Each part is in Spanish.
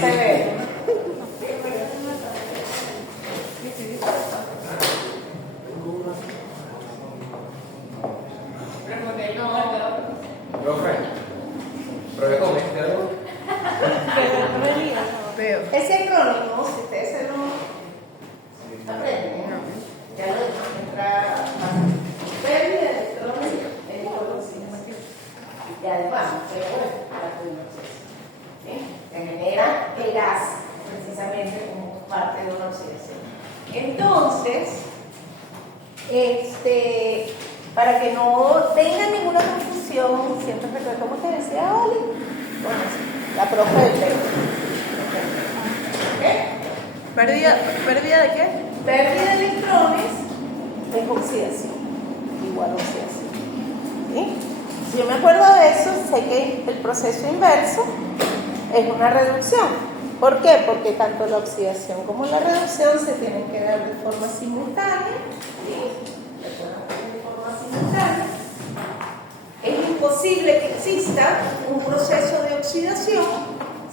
se ve. Ese acrónimo, si ustedes se lo aprenden, ya lo entra pérdida de electrones en hidróxido. Y además, pero bueno, para todo el proceso. ¿Sí? Se genera el gas, precisamente como parte de una oxidación. Entonces, para que no tengan ninguna confusión, siempre recuerdo como te decía Oli, bueno, la profe del texto. ¿Qué? ¿Pérdida de qué? Pérdida de electrones es oxidación, igual a oxidación. ¿Sí? Si yo me acuerdo de eso, sé que el proceso inverso es una reducción. ¿Por qué? Porque tanto la oxidación como la reducción se tienen que dar de forma simultánea. ¿Sí? De forma simultánea. Es imposible que exista un proceso de oxidación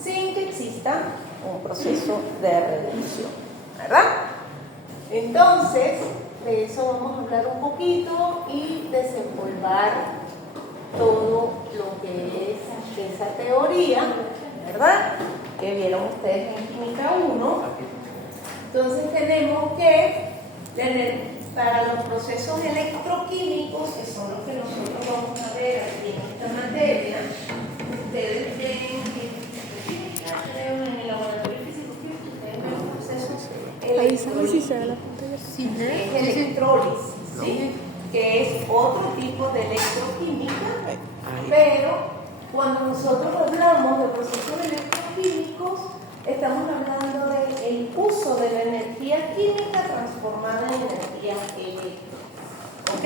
sin que exista un proceso de reducción, ¿verdad? Entonces, de eso vamos a hablar un poquito y desempolvar todo lo que es esa teoría, ¿verdad? Que vieron ustedes en Química 1. Entonces tenemos que tener para los procesos electroquímicos, que son los que nosotros vamos a ver aquí en esta materia, ustedes ven en el laboratorio físico, ustedes ven los procesos electrolíticos, es electrólisis, ¿sí? Que es otro tipo de electroquímica, pero cuando nosotros hablamos de procesos electroquímicos, estamos hablando del uso de la energía química transformada en energía eléctrica. ¿Ok?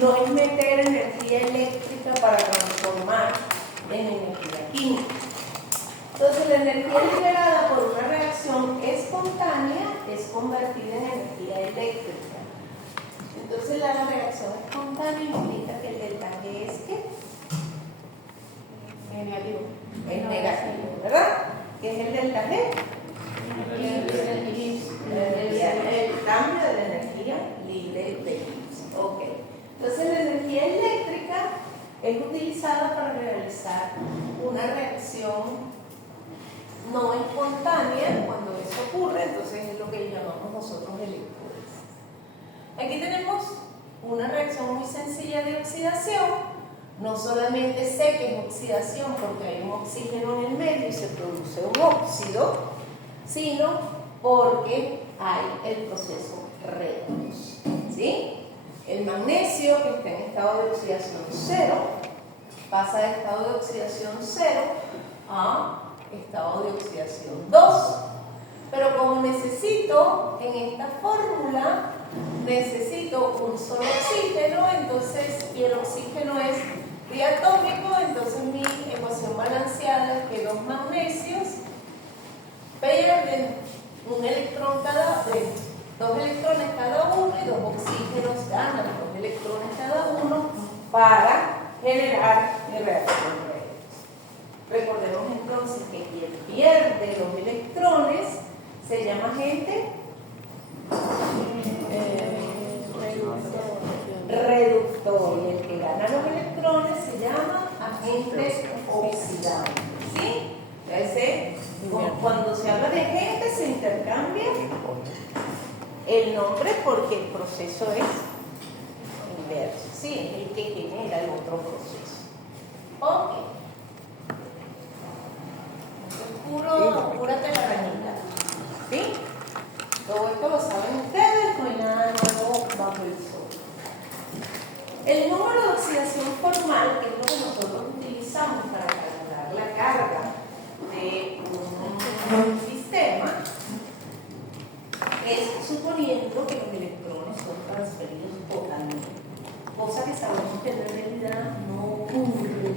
No es meter energía eléctrica para transformar en energía química. Entonces, la energía liberada por una reacción espontánea es convertida en energía eléctrica. Entonces, la reacción espontánea implica que el delta G es ¿qué? Negativo. Es negativo, ¿verdad? ¿Qué es el delta G? El cambio de la energía libre de Gibbs. Ok. Entonces, la energía eléctrica es utilizada para realizar una reacción no espontánea. Cuando eso ocurre, entonces es lo que llamamos nosotros electrólisis. Aquí tenemos una reacción muy sencilla de oxidación. No solamente sé que es oxidación porque hay un oxígeno en el medio y se produce un óxido, sino porque hay el proceso redox. ¿Sí? El magnesio, que está en estado de oxidación 0, pasa de estado de oxidación 0 a estado de oxidación 2. Pero como necesito en esta fórmula, necesito un solo oxígeno, entonces, y el oxígeno es diatómico, entonces mi ecuación balanceada es que dos magnesios pierden un electrón dos electrones cada uno y dos oxígenos ganan dos electrones cada uno para generar mi reacción redox. Recordemos entonces que quien pierde los electrones se llama agente reductor, y el que gana los electrones se llama agente oxidante. ¿Sí? Entonces, cuando se habla de agente se intercambia el nombre porque el proceso es inverso. Sí, es el que genera el otro proceso. Ok. Pura telarañita. ¿Sí? Todo esto lo saben ustedes, no hay nada nuevo bajo el sol. El número de oxidación formal, que es lo que nosotros utilizamos para calcular la carga de un sistema, es suponiendo que los electrones son transferidos totalmente, cosa que sabemos que en realidad no ocurre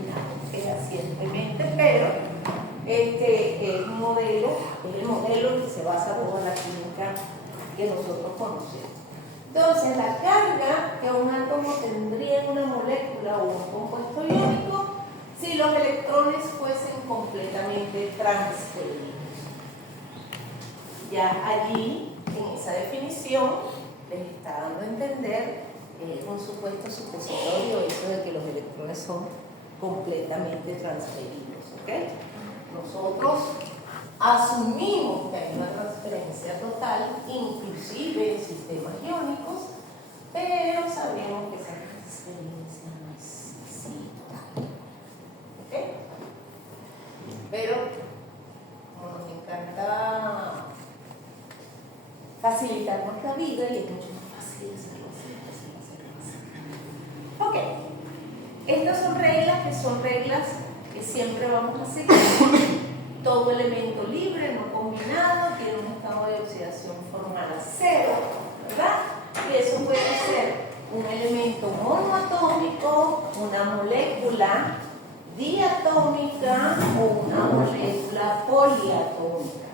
fehacientemente, pero es un modelo, es el modelo en que se basa toda la química que nosotros conocemos. Entonces, la carga que un átomo tendría en una molécula o un compuesto iónico si los electrones fuesen completamente transferidos. ya allí, en esa definición, les está dando a entender un supuesto supositorio, eso de que los electrones son completamente transferidos, ¿ok? Nosotros asumimos que hay una transferencia total, inclusive en sistemas iónicos, pero sabemos que esa transferencia no es así total, ¿ok? Pero como nos encanta facilitar nuestra vida y es mucho más fácil hacerlo así. Ok, estas son reglas que siempre vamos a seguir. Todo elemento libre, no combinado, tiene un estado de oxidación formal a cero, ¿verdad? Y eso puede ser un elemento monoatómico, una molécula diatómica o una molécula poliatómica,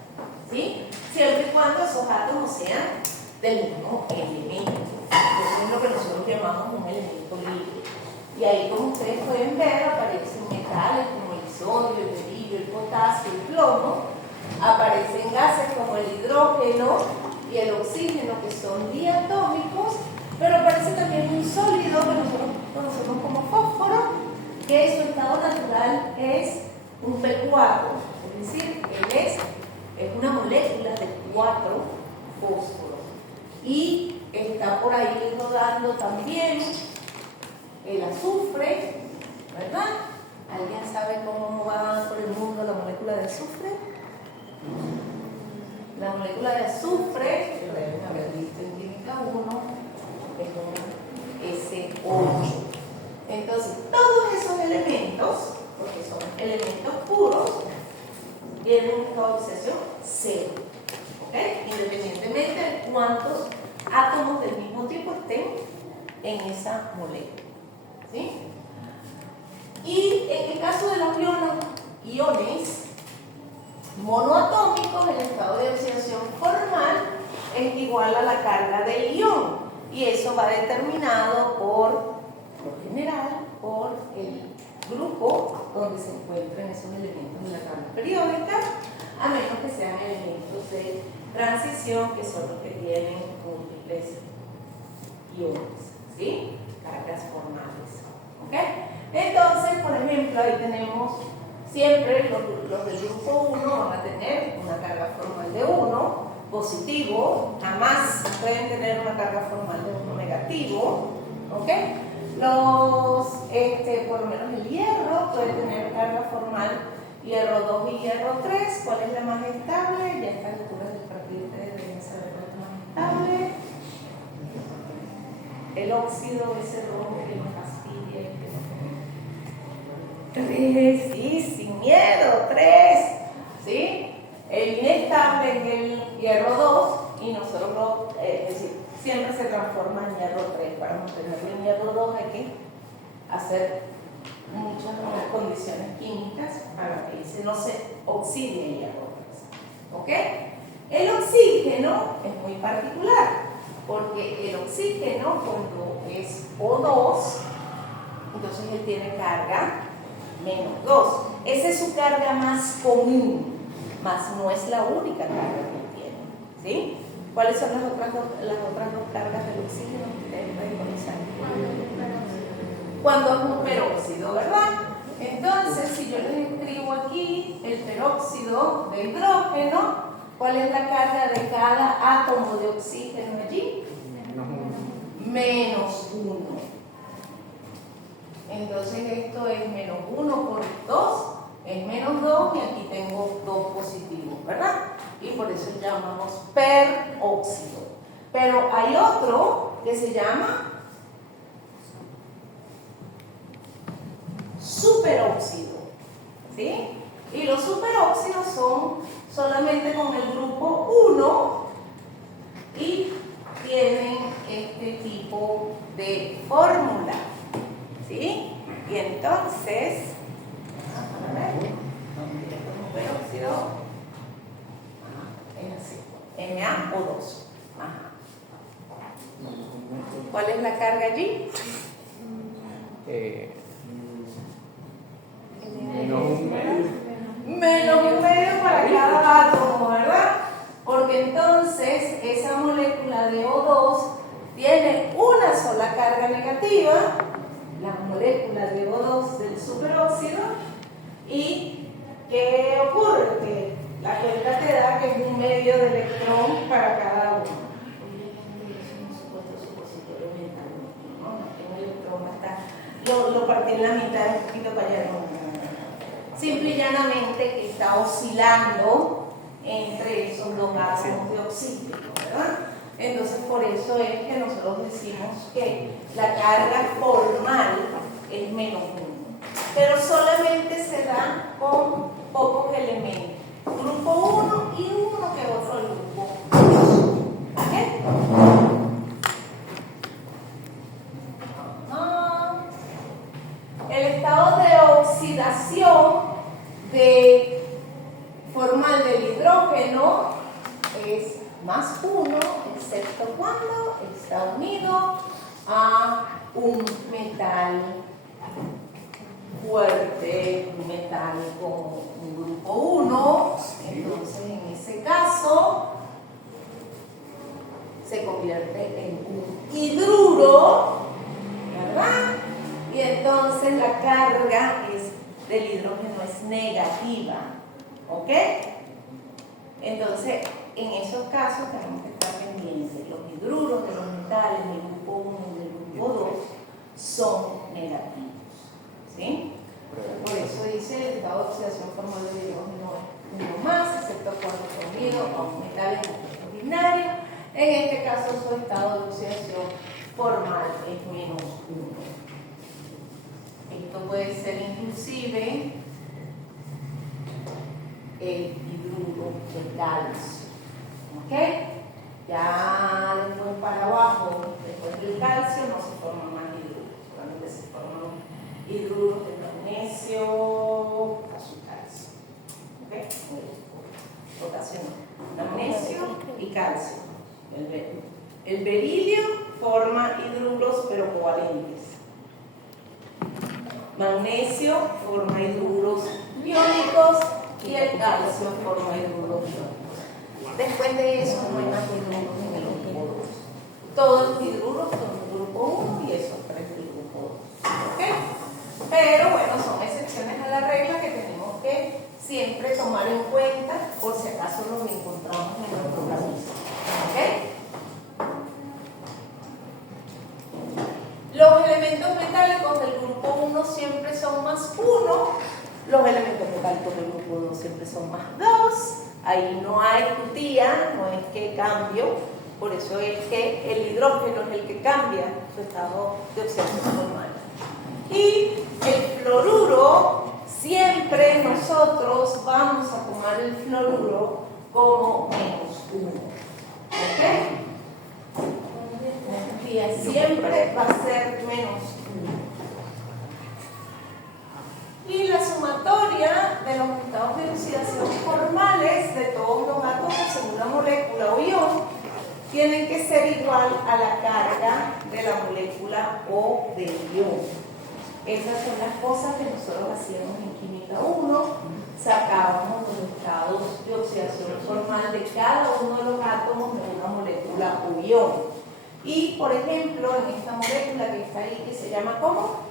¿sí? Siempre y cuando esos átomos sean del mismo elemento. Eso es lo que nosotros llamamos un elemento libre. Y ahí, como ustedes pueden ver, aparecen metales como el sodio, el berilio, el potasio, el plomo. Aparecen gases como el hidrógeno y el oxígeno, que son diatómicos, pero aparece también un sólido que nosotros conocemos como fósforo, que su estado natural es un P4, es decir, él es una molécula de 4 fósforos. Y está por ahí rodando también el azufre, ¿verdad? ¿Alguien sabe cómo va por el mundo la molécula de azufre? La molécula de azufre, que deben haber visto en química 1, es un S8. Entonces, todos esos elementos, porque son elementos puros, tienen un estado de oxidación cero, ¿ok? Independientemente de cuántos átomos del mismo tipo estén en esa molécula, ¿sí? Y en el caso de los iones monoatómicos, el estado de oxidación formal es igual a la carga del ion, y eso va determinado por lo general por el grupo donde se encuentran esos elementos de la tabla periódica, a menos que sean elementos de transición, que son los que tienen múltiples iones, ¿sí? Cargas formales, ¿ok? Entonces, por ejemplo, ahí tenemos siempre los del grupo 1 van a tener una carga formal de 1 positivo, jamás pueden tener una carga formal de 1 negativo, ¿ok? Por lo menos el hierro puede tener carga formal hierro 2 y hierro 3. ¿Cuál es la más estable? Ya a esta altura del partido deben saber cuál es la más estable. El óxido, ese rojo que nos fastidia. 3, sí, sin miedo, 3, ¿sí? El inestable es el hierro 2 y nosotros, es decir, siempre se transforma en hierro 3. Para mantenerlo en hierro 2 hay que hacer muchas condiciones químicas para que ese no se oxide el hierro 3. ¿Ok? El oxígeno es muy particular, porque el oxígeno, cuando es O2, entonces él tiene carga menos 2. Esa es su carga más común, más no es la única carga que él tiene, ¿sí? ¿Cuáles son las otras dos cargas del oxígeno que ustedes pueden conocer? Cuando es un peróxido, ¿verdad? Entonces, si yo les escribo aquí el peróxido de hidrógeno, ¿cuál es la carga de cada átomo de oxígeno allí? Menos 1. Entonces esto es menos 1 por 2, es menos 2 y aquí tengo 2 positivos, ¿verdad? Y por eso llamamos peróxido. Pero hay otro que se llama superóxido, ¿sí? Y los superóxidos son solamente con el grupo 1 y tienen este tipo de fórmula, ¿sí? Y entonces, a ver, un peróxido es así, NaO2. Ajá. ¿Cuál es la carga allí? Menos un medio para cada átomo, ¿verdad? Porque esa molécula de O2 tiene una sola carga negativa, la molécula de O2 del superóxido, y ¿qué ocurre? Que la cuenta te da que es un medio de electrón para cada uno. Lo partí en la mitad, un poquito para allá. Simple y llanamente que está oscilando entre esos dos átomos de oxígeno, ¿verdad? Entonces, por eso es que nosotros decimos que la carga formal es menos 1. Pero solamente se da con pocos elementos. Grupo 1 y uno que otro grupo 2. ¿Ok? El estado de oxidación formal del hidrógeno es más 1, excepto cuando está unido a un metal fuerte, un metal con un grupo 1. Entonces, en ese caso, se convierte en un hidruro, ¿verdad? Y entonces la carga del hidrógeno es negativa, ¿ok? Entonces, en esos casos tenemos que estar pendientes. Los hidruros de los metales del grupo 1 y del grupo 2 son negativos, ¿sí? Por eso dice el estado de oxidación formal del hidrógeno es 1 más, excepto cuando está unido a un metal binario. En este caso, su estado de oxidación formal es menos 1. Esto puede ser inclusive el hidruro de calcio. ¿Ok? Ya después para abajo, después del calcio, no se forman más hidruros, solamente se forman hidruros de magnesio, calcio. ¿Ok? Potasio no. Magnesio y calcio. El berilio forma hidruros pero covalentes. Magnesio forma hidruros iónicos y el calcio forma hidruros iónicos. Después de eso no hay más hidruros en el grupo 2. Todos los hidruros son del grupo 1 y esos 3 del grupo 2. ¿Ok? Pero bueno, son excepciones a la regla que tenemos que siempre tomar en cuenta por si acaso nos encontramos en nuestro camino. ¿Ok? Los elementos metálicos del grupo 1 siempre son más 1, los elementos metálicos del grupo 2 siempre son más 2, ahí no hay tutía, no es que cambio, por eso es que el hidrógeno es el que cambia su estado de oxidación formal. Y el fluoruro, siempre nosotros vamos a tomar el fluoruro como menos 1. ¿Ok? Siempre va a ser menos 1. Y la sumatoria de los estados de oxidación formales de todos los átomos en una molécula o ion tienen que ser igual a la carga de la molécula o del ion. Esas son las cosas que nosotros hacíamos en química 1, sacábamos los estados de oxidación formal de cada uno de los átomos de una molécula o ion. Y, por ejemplo, en esta molécula que está ahí, que se llama ¿cómo?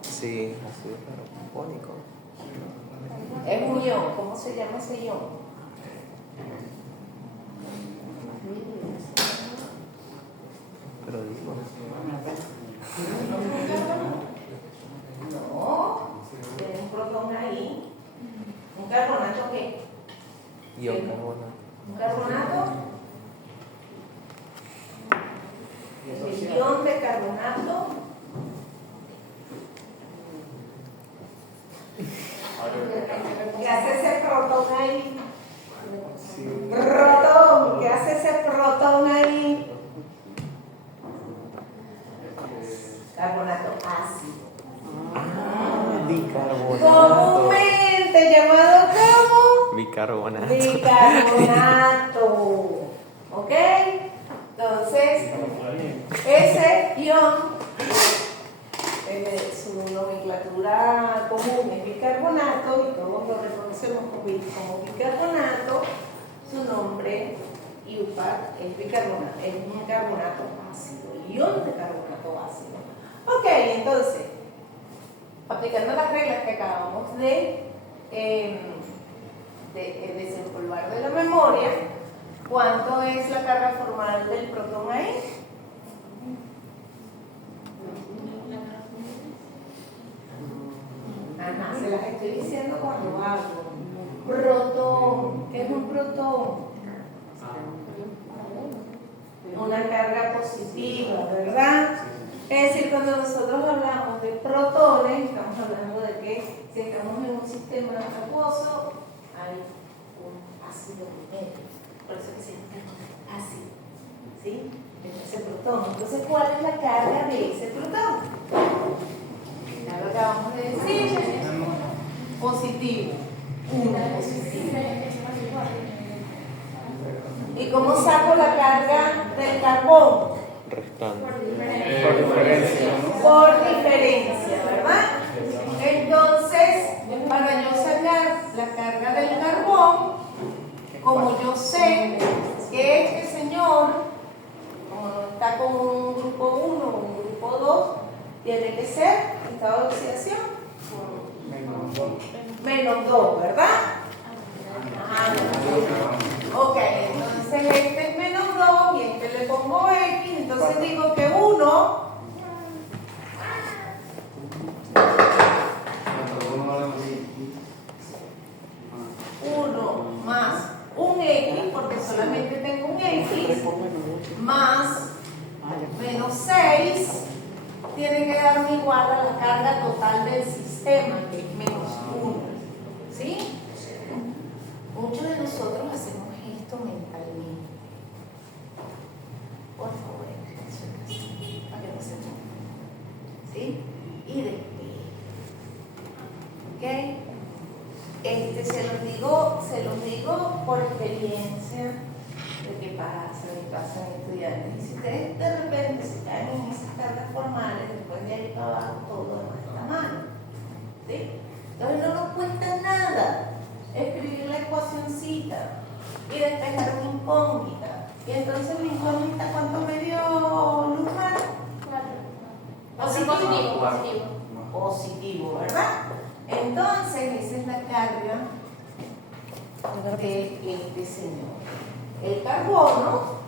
Sí, ácido carbónico. Es un ion. ¿Cómo se llama ese ion? Pero digo. No. Tiene un protón ahí. ¿Un carbonato qué? Ion carbonato. ¿Un carbonato? El ion de carbonato. ¿Qué hace ese protón ahí? Protón. ¿Qué hace ese protón ahí? Carbonato ácido. Bicarbonato. Comúnmente llamado como Bicarbonato. bicarbonato. ¿Ok? Entonces, ese ion su nomenclatura común es bicarbonato, y todos lo reconocemos como bicarbonato, su nombre IUPAC es bicarbonato, es un carbonato ácido, ion de carbonato ácido. Ok, entonces, aplicando las reglas que acabamos de desempolvar de la memoria, ¿cuánto es la carga formal del protón ahí? Ajá, se las estoy diciendo cuando hablo. Protón, ¿qué es un protón? Una carga positiva, ¿verdad? Es decir, cuando nosotros hablamos de protones, estamos hablando de que si estamos en un sistema acuoso, hay un ácido medio. Por eso que se llama ácido. ¿Sí? Ese protón. Entonces, ¿cuál es la carga de ese protón? Ya lo acabamos de decir. Positivo. Uno positivo. ¿Y cómo saco la carga del carbón? Restante. Por diferencia, ¿verdad? Entonces, para yo sacar la carga del carbón, como yo sé que este señor, como está con un grupo 1 o un grupo 2, tiene que ser estado de oxidación menos 2, ¿verdad? Ajá. Ok, entonces este es menos 2 y este le pongo X, entonces digo que 1 más un X, porque solamente tengo un X, más menos 6, tiene que darme igual a la carga total del sistema, que es menos 1. ¿Sí? Muchos de nosotros hacemos esto mentalmente. Por favor, para que no se mueva. ¿Sí? Y después. ¿Ok? Se los digo por experiencia de que pasan estudiantes. Y si ustedes de repente se caen en esas cargas formales, después de ahí para abajo todo lo demás está mal. ¿Sí? Entonces no nos cuesta nada escribir la ecuacioncita y despejar una incógnita. Y entonces la incógnita, ¿cuánto me dio Luzmar? 4. Positivo, ¿verdad? Entonces esa es la carga de este señor. El carbono,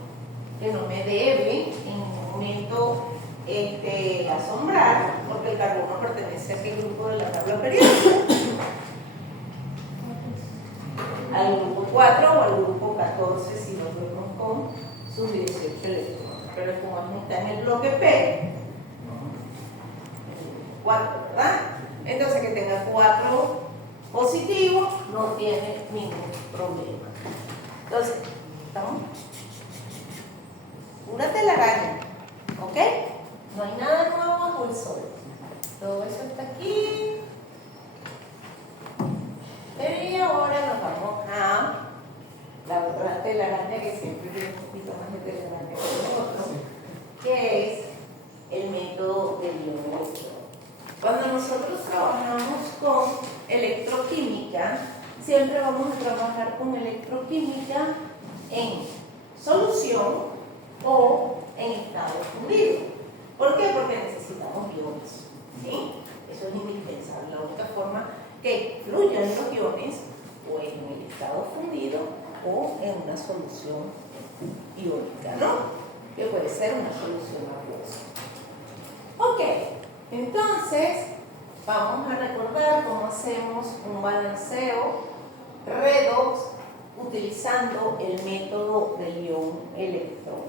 que no me debe en ningún momento asombrar, porque el carbono pertenece a qué grupo de la tabla periódica, al grupo 4 o al grupo 14 si lo vemos con sus 18 electrones, pero como está en el bloque P, 4, ¿verdad? Entonces que tenga 4 positivos no tiene ningún problema. Entonces, ¿estamos? Pura telaraña, ¿ok? No hay nada nuevo bajo el sol. Todo eso está aquí. Y ahora nos vamos a la otra telaraña que siempre tiene un poquito más de telaraña que nosotros, que es el método del ion. Cuando nosotros trabajamos con electroquímica, siempre vamos a trabajar con electroquímica en solución o en estado fundido. ¿Por qué? Porque necesitamos iones, ¿sí? Eso es indispensable. La única forma que fluyan los iones o en el estado fundido o en una solución iónica, ¿no? Que puede ser una solución acuosa. Ok, entonces vamos a recordar cómo hacemos un balanceo redox utilizando el método del ion electrón.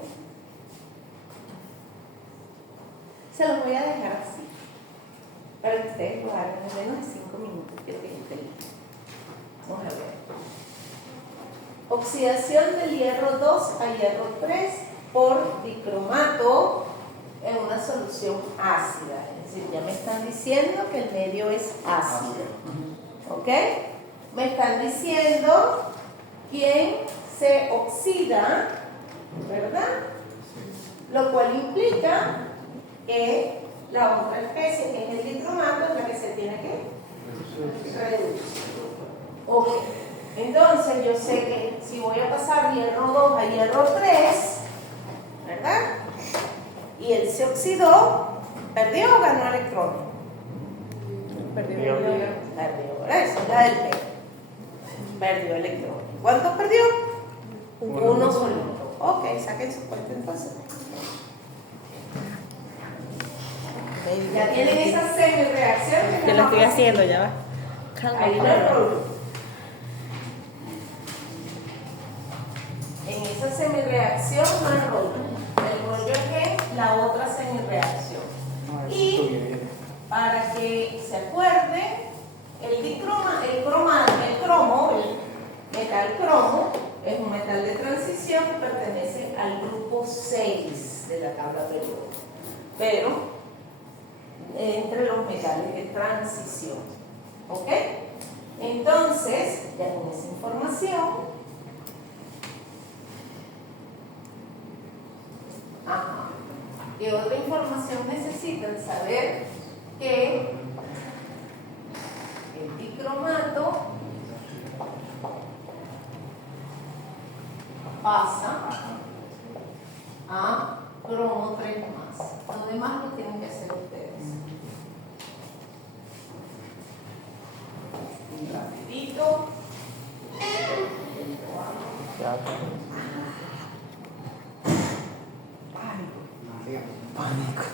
Se los voy a dejar así, para que ustedes lo hagan en menos de 5 minutos que tengo que ir. Vamos a ver. Oxidación del hierro 2 a hierro 3 por dicromato en una solución ácida. Es decir, ya me están diciendo que el medio es ácido. ¿Ok? Me están diciendo quién se oxida, ¿verdad? Lo cual implica que la otra especie, que es Reduce. Ok. Entonces yo sé que si voy a pasar hierro 2 a hierro 3, ¿verdad? Y él se oxidó, ¿perdió o ganó electrones? Perdió. Perdió, ¿verdad? Esa es la del P. Perdió electrones. ¿Cuántos perdió? Uno solito. Ok, saquen su cuenta entonces. Ya tienen esa semi-reacción. Yo lo estoy haciendo, ya va. Ahí no hay problema. En esa semireacción no hay rollo. El rollo es que la otra semireacción. Y para que se acuerde, el cromo, el metal cromo, es un metal de transición que pertenece al grupo 6 de la tabla periódica. Pero entre los metales de transición. ¿Ok? Entonces, ya con esa información, ¿qué otra información necesitan? Saber que el dicromato pasa a cromo 3 más. Lo demás lo tienen que hacer ustedes. Rapidito. Pánico.